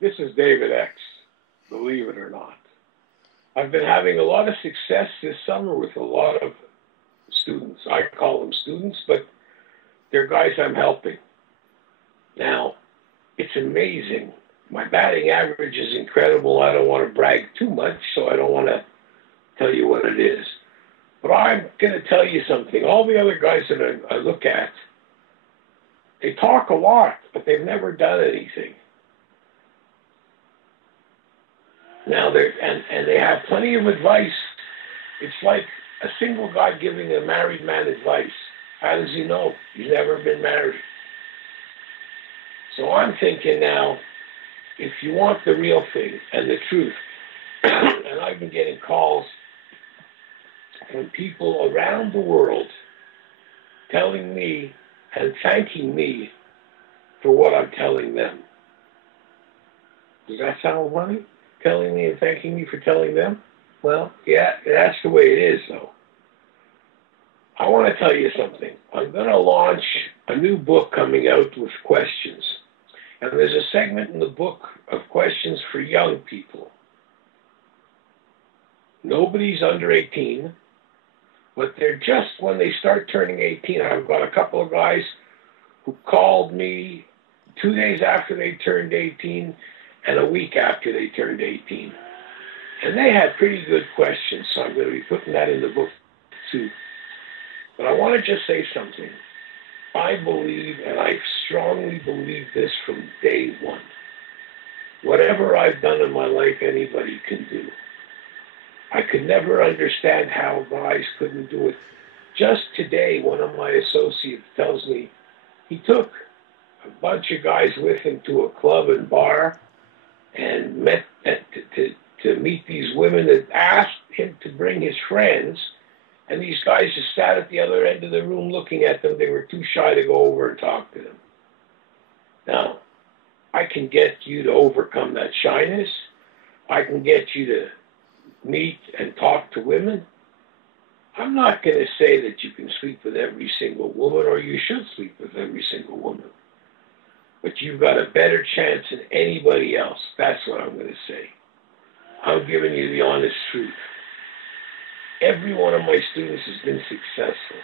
This is David X, believe it or not. I've been having a lot of success this summer with a lot of students. I call them students, but they're guys I'm helping. Now, it's amazing. My batting average is incredible. I don't want to brag too much, so I don't want to tell you what it is. But I'm going to tell you something. All the other guys that I look at, they talk a lot, but they've never done anything. Now, they have plenty of advice. It's like a single guy giving a married man advice. How does he know? He's never been married. So I'm thinking now, if you want the real thing and the truth, and I've been getting calls from people around the world telling me and thanking me for what I'm telling them. Does that sound funny? Telling me and thanking me for telling them? Well, yeah, that's the way it is, though. I want to tell you something. I'm going to launch a new book coming out with questions. And there's a segment in the book of questions for young people. Nobody's under 18, but they're just when they start turning 18. I've got a couple of guys who called me 2 days after they turned 18 and a week after they turned 18. And they had pretty good questions, so I'm going to be putting that in the book too. But I want to just say something. I believe, and I strongly believe this from day one. Whatever I've done in my life, anybody can do. I could never understand how guys couldn't do it. Just today, one of my associates tells me he took a bunch of guys with him to a club and bar and met to meet these women that asked him to bring his friends. And these guys just sat at the other end of the room looking at them. They were too shy to go over and talk to them. Now, I can get you to overcome that shyness. I can get you to meet and talk to women. I'm not going to say that you can sleep with every single woman or you should sleep with every single woman. But you've got a better chance than anybody else. That's what I'm going to say. I'm giving you the honest truth. Every one of my students has been successful.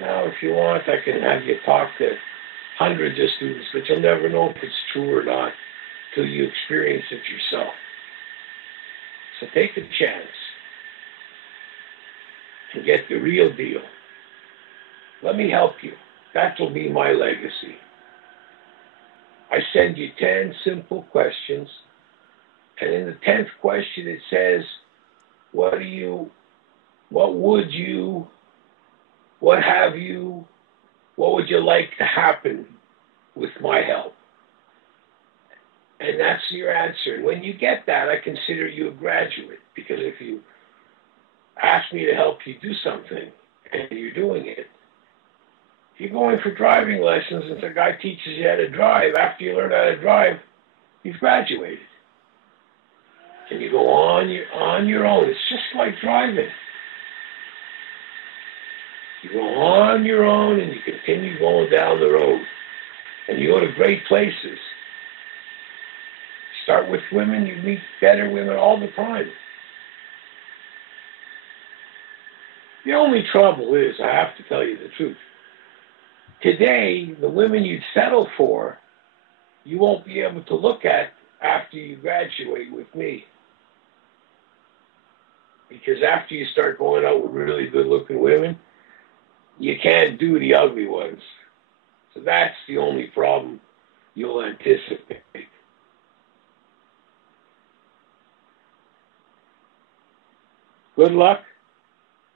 Now, if you want, I can have you talk to hundreds of students, but you'll never know if it's true or not till you experience it yourself. So take a chance and get the real deal. Let me help you. That will be my legacy. I send you 10 simple questions, and in the 10th question it says, what have you, what would you like to happen with my help? And that's your answer. And when you get that, I consider you a graduate, because if you ask me to help you do something and you're doing it, you're going for driving lessons and the guy teaches you how to drive. After you learn how to drive, you've graduated. And you go on your own. It's just like driving. You go on your own and you continue going down the road. And you go to great places. Start with women, you meet better women all the time. The only trouble is, I have to tell you the truth, today, the women you'd settle for, you won't be able to look at after you graduate with me. Because after you start going out with really good-looking women, you can't do the ugly ones. So that's the only problem you'll anticipate. Good luck,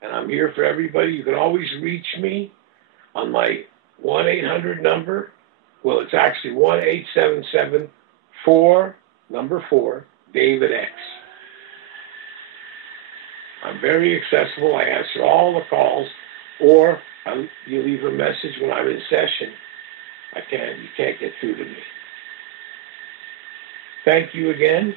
and I'm here for everybody. You can always reach me on my 1-800 number. Well, it's actually 1-877-4, David X. I'm very accessible. I answer all the calls, or you leave a message when I'm in session. You can't get through to me. Thank you again.